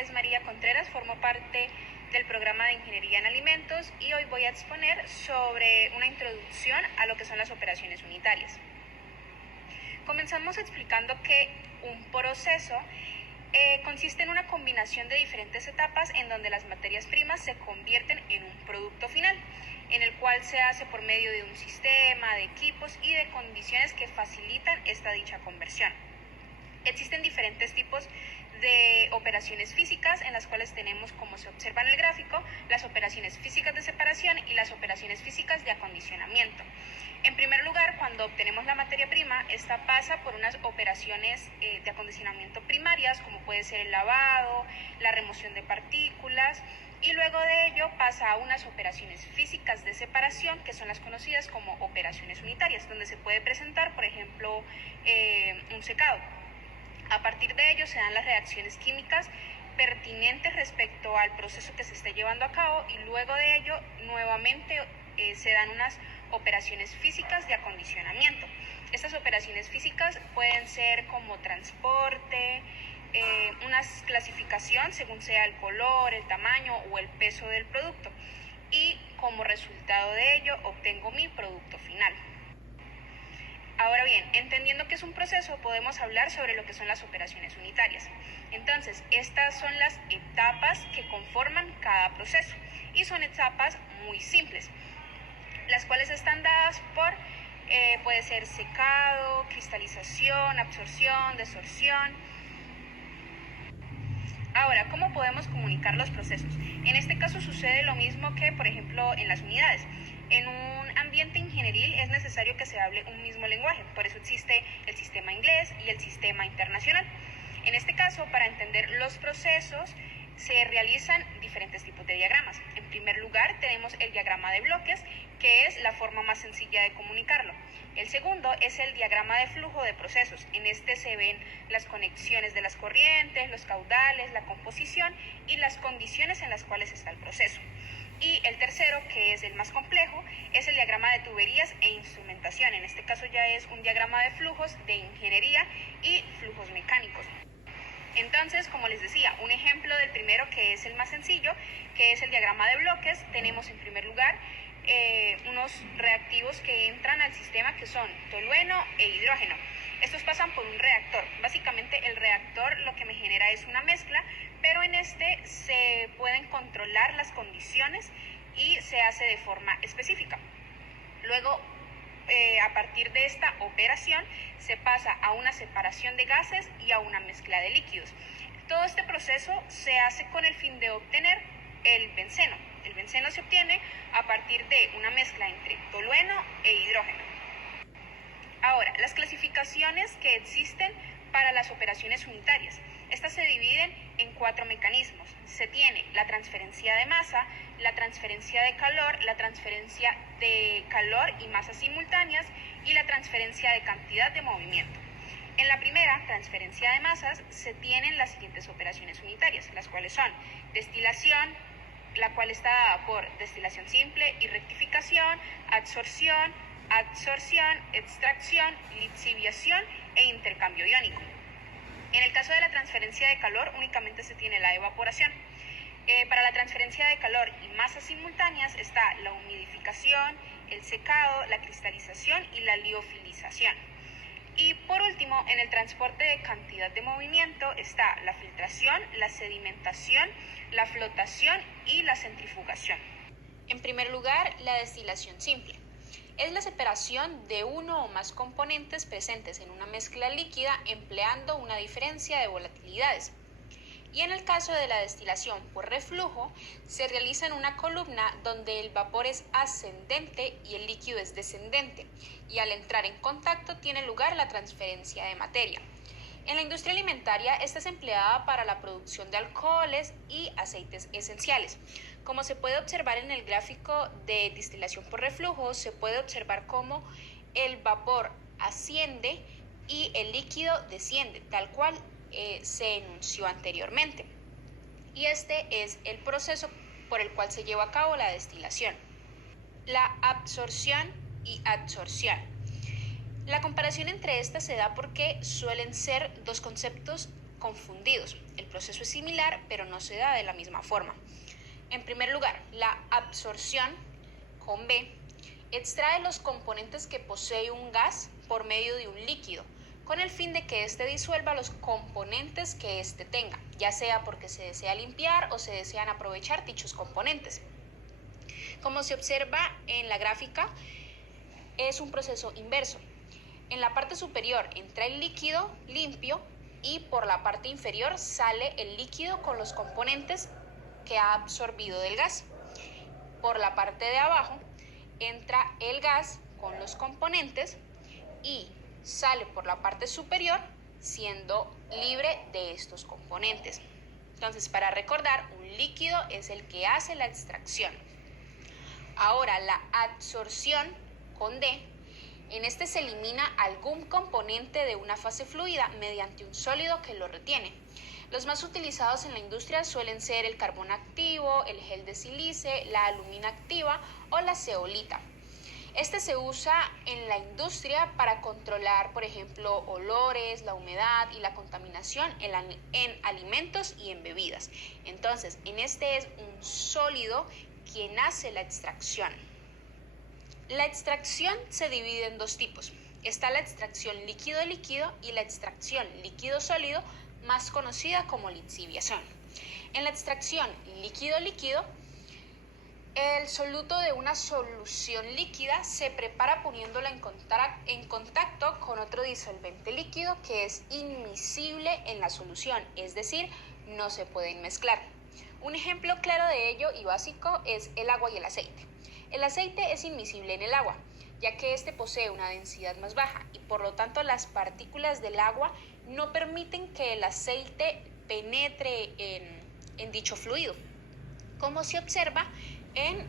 es María Contreras, formo parte del programa de Ingeniería en Alimentos y hoy voy a exponer sobre una introducción a lo que son las operaciones unitarias. Comenzamos explicando que un proceso consiste en una combinación de diferentes etapas en donde las materias primas se convierten en un producto final, en el cual se hace por medio de un sistema, de equipos y de condiciones que facilitan esta dicha conversión. Existen diferentes tipos de operaciones físicas en las cuales tenemos, como se observa en el gráfico, las operaciones físicas de separación y las operaciones físicas de acondicionamiento. En primer lugar, cuando obtenemos la materia prima, esta pasa por unas operaciones de acondicionamiento primarias, como puede ser el lavado, la remoción de partículas, y luego de ello pasa a unas operaciones físicas de separación, que son las conocidas como operaciones unitarias, donde se puede presentar, por ejemplo, un secado. A partir de ello se dan las reacciones químicas pertinentes respecto al proceso que se esté llevando a cabo y luego de ello nuevamente se dan unas operaciones físicas de acondicionamiento. Estas operaciones físicas pueden ser como transporte, una clasificación según sea el color, el tamaño o el peso del producto y como resultado de ello obtengo mi producto final. Ahora bien, entendiendo que es un proceso, podemos hablar sobre lo que son las operaciones unitarias. Entonces, estas son las etapas que conforman cada proceso y son etapas muy simples, las cuales están dadas por, puede ser secado, cristalización, absorción, desorción. Ahora, ¿cómo podemos comunicar los procesos? En este caso sucede lo mismo que, por ejemplo, en las unidades. En un ambiente ingenieril es necesario que se hable un mismo lenguaje, por eso existe el sistema inglés y el sistema internacional. En este caso, para entender los procesos, se realizan diferentes tipos de diagramas. En primer lugar, tenemos el diagrama de bloques, que es la forma más sencilla de comunicarlo. El segundo es el diagrama de flujo de procesos. En este se ven las conexiones de las corrientes, los caudales, la composición y las condiciones en las cuales está el proceso. Y el tercero, que es el más complejo, es el diagrama de tuberías e instrumentación. En este caso ya es un diagrama de flujos de ingeniería y flujos mecánicos. Entonces, como les decía, un ejemplo del primero, que es el más sencillo, que es el diagrama de bloques, tenemos en primer lugar unos reactivos que entran al sistema que son tolueno e hidrógeno. Estos pasan por un reactor. Básicamente el reactor lo que me genera es una mezcla, pero en este se pueden controlar las condiciones y se hace de forma específica. Luego, a partir de esta operación se pasa a una separación de gases y a una mezcla de líquidos. Todo este proceso se hace con el fin de obtener el benceno. El benceno se obtiene a partir de una mezcla entre tolueno e hidrógeno. Ahora, las clasificaciones que existen para las operaciones unitarias. Estas se dividen en 4 mecanismos. Se tiene la transferencia de masa, la transferencia de calor, la transferencia de calor y masa simultáneas y la transferencia de cantidad de movimiento. En la primera, transferencia de masas, se tienen las siguientes operaciones unitarias, las cuales son destilación, la cual está dada por destilación simple y rectificación, adsorción, extracción, lixiviación e intercambio iónico. En el caso de la transferencia de calor, únicamente se tiene la evaporación. Para la transferencia de calor y masas simultáneas está la humidificación, el secado, la cristalización y la liofilización. Y por último, en el transporte de cantidad de movimiento está la filtración, la sedimentación, la flotación y la centrifugación. En primer lugar, la destilación simple. Es la separación de uno o más componentes presentes en una mezcla líquida empleando una diferencia de volatilidades. Y en el caso de la destilación por reflujo, se realiza en una columna donde el vapor es ascendente y el líquido es descendente, y al entrar en contacto tiene lugar la transferencia de materia. En la industria alimentaria, esta es empleada para la producción de alcoholes y aceites esenciales. Como se puede observar en el gráfico de destilación por reflujo, se puede observar cómo el vapor asciende y el líquido desciende, tal cual se enunció anteriormente. Y este es el proceso por el cual se lleva a cabo la destilación. La absorción y adsorción. La comparación entre estas se da porque suelen ser dos conceptos confundidos. El proceso es similar, pero no se da de la misma forma. En primer lugar, la absorción, con B, extrae los componentes que posee un gas por medio de un líquido, con el fin de que éste disuelva los componentes que éste tenga, ya sea porque se desea limpiar o se desean aprovechar dichos componentes. Como se observa en la gráfica, es un proceso inverso. En la parte superior entra el líquido limpio y por la parte inferior sale el líquido con los componentes que ha absorbido del gas. Por la parte de abajo entra el gas con los componentes y sale por la parte superior siendo libre de estos componentes. Entonces, para recordar, un líquido es el que hace la extracción. Ahora, la absorción, con D, en este se elimina algún componente de una fase fluida mediante un sólido que lo retiene. Los más utilizados en la industria suelen ser el carbón activo, el gel de sílice, la alumina activa o la zeolita. Este se usa en la industria para controlar, por ejemplo, olores, la humedad y la contaminación en alimentos y en bebidas. Entonces, en este es un sólido quien hace la extracción. La extracción se divide en dos tipos. Está la extracción líquido-líquido y la extracción líquido-sólido, más conocida como lixiviación. En la extracción líquido-líquido, el soluto de una solución líquida se prepara poniéndola en contacto con otro disolvente líquido que es inmiscible en la solución, es decir, no se pueden mezclar. Un ejemplo claro de ello y básico es el agua y el aceite. El aceite es inmiscible en el agua, ya que este posee una densidad más baja y por lo tanto las partículas del agua no permiten que el aceite penetre en dicho fluido, como se observa en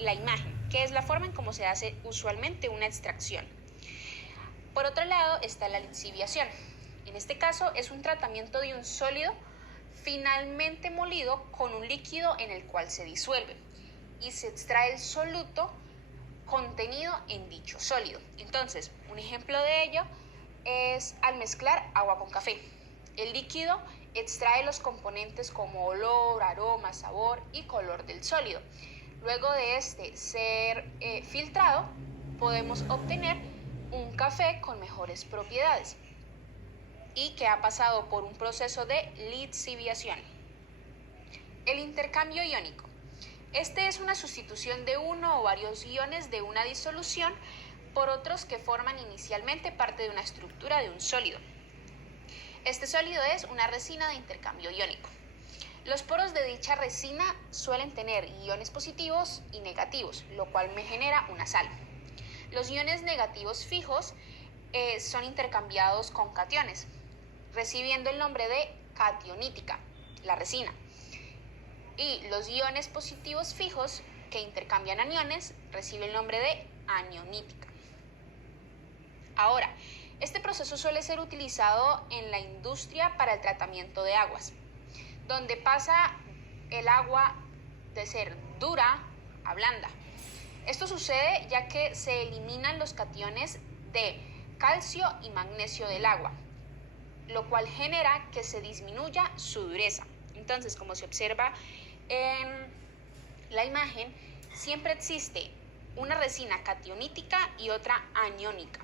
la imagen, que es la forma en cómo se hace usualmente una extracción. Por otro lado está la lixiviación. En este caso es un tratamiento de un sólido finalmente molido con un líquido en el cual se disuelve y se extrae el soluto contenido en dicho sólido. Entonces, un ejemplo de ello es al mezclar agua con café. El líquido extrae los componentes como olor, aroma, sabor y color del sólido. Luego de este ser filtrado, podemos obtener un café con mejores propiedades y que ha pasado por un proceso de lixiviación. El intercambio iónico. Este es una sustitución de uno o varios iones de una disolución por otros que forman inicialmente parte de una estructura de un sólido. Este sólido es una resina de intercambio iónico. Los poros de dicha resina suelen tener iones positivos y negativos, lo cual me genera una sal. Los iones negativos fijos son intercambiados con cationes, recibiendo el nombre de cationítica, la resina. Y los iones positivos fijos que intercambian aniones reciben el nombre de anionítica. Ahora, este proceso suele ser utilizado en la industria para el tratamiento de aguas, donde pasa el agua de ser dura a blanda. Esto sucede ya que se eliminan los cationes de calcio y magnesio del agua, lo cual genera que se disminuya su dureza. Entonces, como se observa en la imagen, siempre existe una resina cationítica y otra aniónica,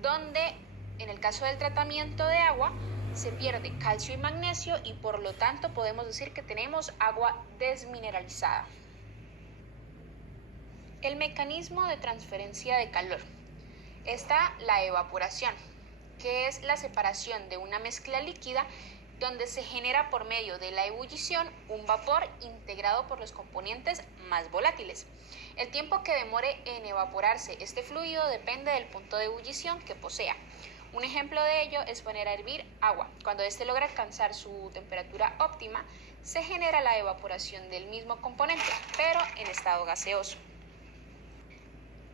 donde en el caso del tratamiento de agua se pierde calcio y magnesio y por lo tanto podemos decir que tenemos agua desmineralizada. El mecanismo de transferencia de calor. Está la evaporación, que es la separación de una mezcla líquida donde se genera por medio de la ebullición un vapor integrado por los componentes más volátiles. El tiempo que demore en evaporarse este fluido depende del punto de ebullición que posea. Un ejemplo de ello es poner a hervir agua. Cuando éste logra alcanzar su temperatura óptima, se genera la evaporación del mismo componente, pero en estado gaseoso.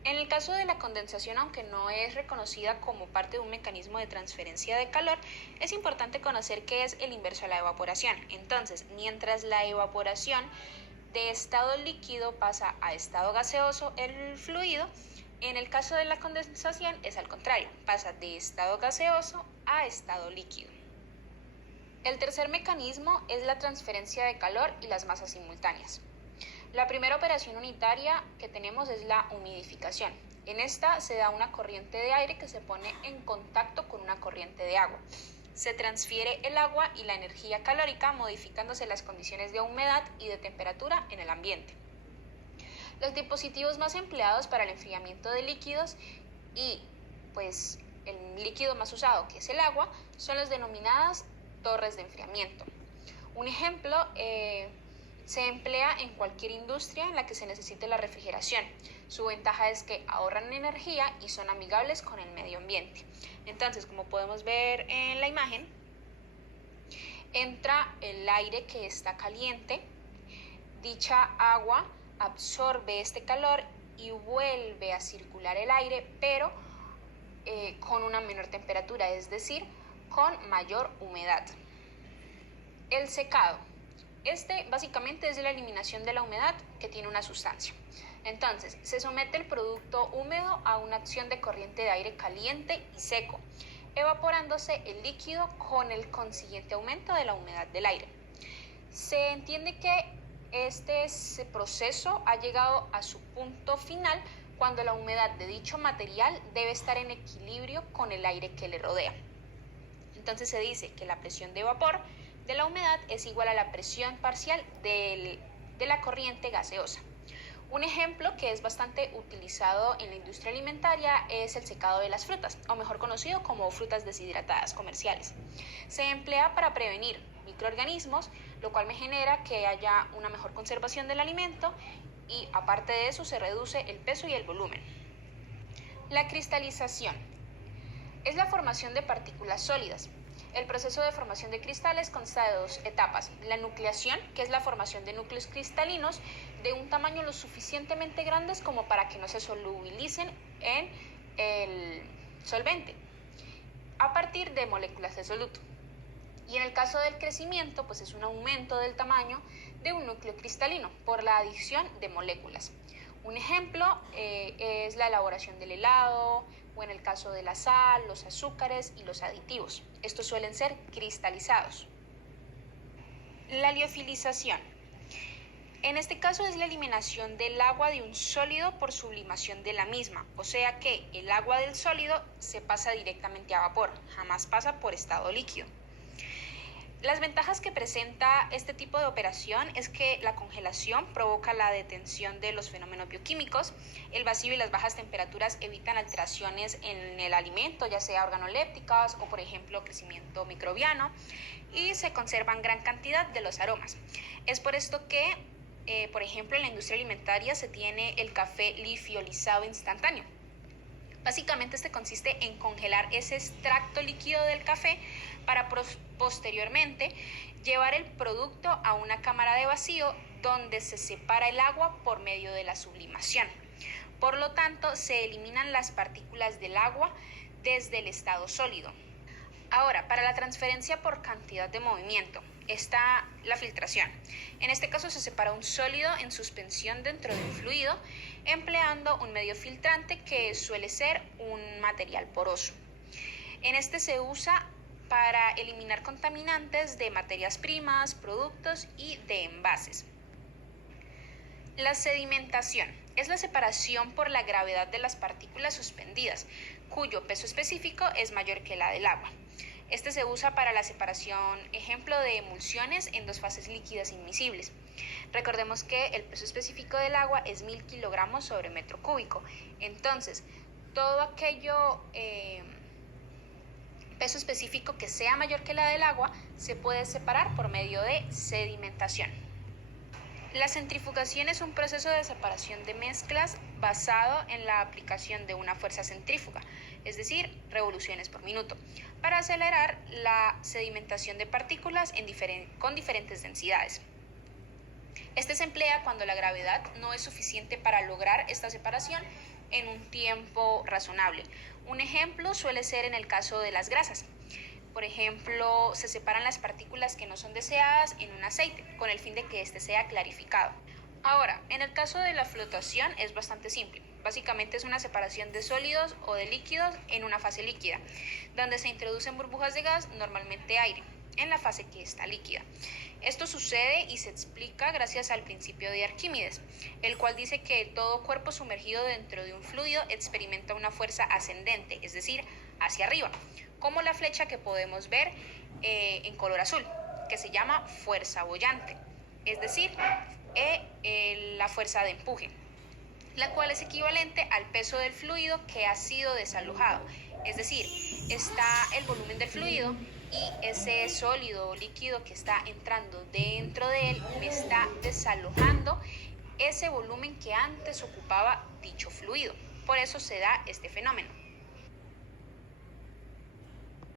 En el caso de la condensación, aunque no es reconocida como parte de un mecanismo de transferencia de calor, es importante conocer qué es el inverso a la evaporación. Entonces, mientras la evaporación de estado líquido pasa a estado gaseoso, el fluido, en el caso de la condensación es al contrario, pasa de estado gaseoso a estado líquido. El tercer mecanismo es la transferencia de calor y las masas simultáneas. La primera operación unitaria que tenemos es la humidificación. En esta se da una corriente de aire que se pone en contacto con una corriente de agua. Se transfiere el agua y la energía calórica modificándose las condiciones de humedad y de temperatura en el ambiente. Los dispositivos más empleados para el enfriamiento de líquidos y pues el líquido más usado, que es el agua, son las denominadas torres de enfriamiento. Un ejemplo se emplea en cualquier industria en la que se necesite la refrigeración. Su ventaja es que ahorran energía y son amigables con el medio ambiente. Entonces, como podemos ver en la imagen, entra el aire que está caliente, dicha agua absorbe este calor y vuelve a circular el aire, pero con una menor temperatura, es decir, con mayor humedad. El secado. Este básicamente es la eliminación de la humedad que tiene una sustancia. Entonces, se somete el producto húmedo a una acción de corriente de aire caliente y seco, evaporándose el líquido con el consiguiente aumento de la humedad del aire. Se entiende que este proceso ha llegado a su punto final cuando la humedad de dicho material debe estar en equilibrio con el aire que le rodea. Entonces se dice que la presión de vapor de la humedad es igual a la presión parcial de la corriente gaseosa. Un ejemplo que es bastante utilizado en la industria alimentaria es el secado de las frutas, o mejor conocido como frutas deshidratadas comerciales. Se emplea para prevenir microorganismos, lo cual me genera que haya una mejor conservación del alimento y aparte de eso se reduce el peso y el volumen. La cristalización es la formación de partículas sólidas. El proceso de formación de cristales consta de dos etapas: la nucleación, que es la formación de núcleos cristalinos de un tamaño lo suficientemente grandes como para que no se solubilicen en el solvente, a partir de moléculas de soluto. Y en el caso del crecimiento, pues es un aumento del tamaño de un núcleo cristalino por la adición de moléculas. Un ejemplo es la elaboración del helado, o en el caso de la sal, los azúcares y los aditivos. Estos suelen ser cristalizados. La liofilización. En este caso es la eliminación del agua de un sólido por sublimación de la misma, o sea que el agua del sólido se pasa directamente a vapor, jamás pasa por estado líquido. Las ventajas que presenta este tipo de operación es que la congelación provoca la detención de los fenómenos bioquímicos, el vacío y las bajas temperaturas evitan alteraciones en el alimento, ya sea organolépticas o por ejemplo crecimiento microbiano, y se conservan gran cantidad de los aromas. Es por esto que, por ejemplo, en la industria alimentaria se tiene el café liofilizado instantáneo. Básicamente este consiste en congelar ese extracto líquido del café para posteriormente llevar el producto a una cámara de vacío donde se separa el agua por medio de la sublimación. Por lo tanto, se eliminan las partículas del agua desde el estado sólido. Ahora, para la transferencia por cantidad de movimiento está la filtración. En este caso se separa un sólido en suspensión dentro de un fluido empleando un medio filtrante que suele ser un material poroso. En este se usa para eliminar contaminantes de materias primas, productos y de envases. La sedimentación es la separación por la gravedad de las partículas suspendidas, cuyo peso específico es mayor que la del agua. Este se usa para la separación, ejemplo, de emulsiones en dos fases líquidas inmiscibles. Recordemos que el peso específico del agua es 1000 kilogramos sobre metro cúbico. Entonces, todo aquello peso específico que sea mayor que la del agua se puede separar por medio de sedimentación. La centrifugación es un proceso de separación de mezclas basado en la aplicación de una fuerza centrífuga, es decir, revoluciones por minuto, para acelerar la sedimentación de partículas con diferentes densidades. Este se emplea cuando la gravedad no es suficiente para lograr esta separación en un tiempo razonable. Un ejemplo suele ser en el caso de las grasas. Por ejemplo, se separan las partículas que no son deseadas en un aceite con el fin de que éste sea clarificado. Ahora, en el caso de la flotación es bastante simple. Básicamente es una separación de sólidos o de líquidos en una fase líquida, donde se introducen burbujas de gas, normalmente aire. en la fase que está líquida. Esto sucede y se explica gracias al principio de Arquímedes, el cual dice que todo cuerpo sumergido dentro de un fluido experimenta una fuerza ascendente, es decir, hacia arriba, como la flecha que podemos ver en color azul, que se llama fuerza boyante, es decir, la fuerza de empuje, la cual es equivalente al peso del fluido que ha sido desalojado, es decir, está el volumen del fluido y ese sólido o líquido que está entrando dentro de él me está desalojando ese volumen que antes ocupaba dicho fluido. Por eso se da este fenómeno.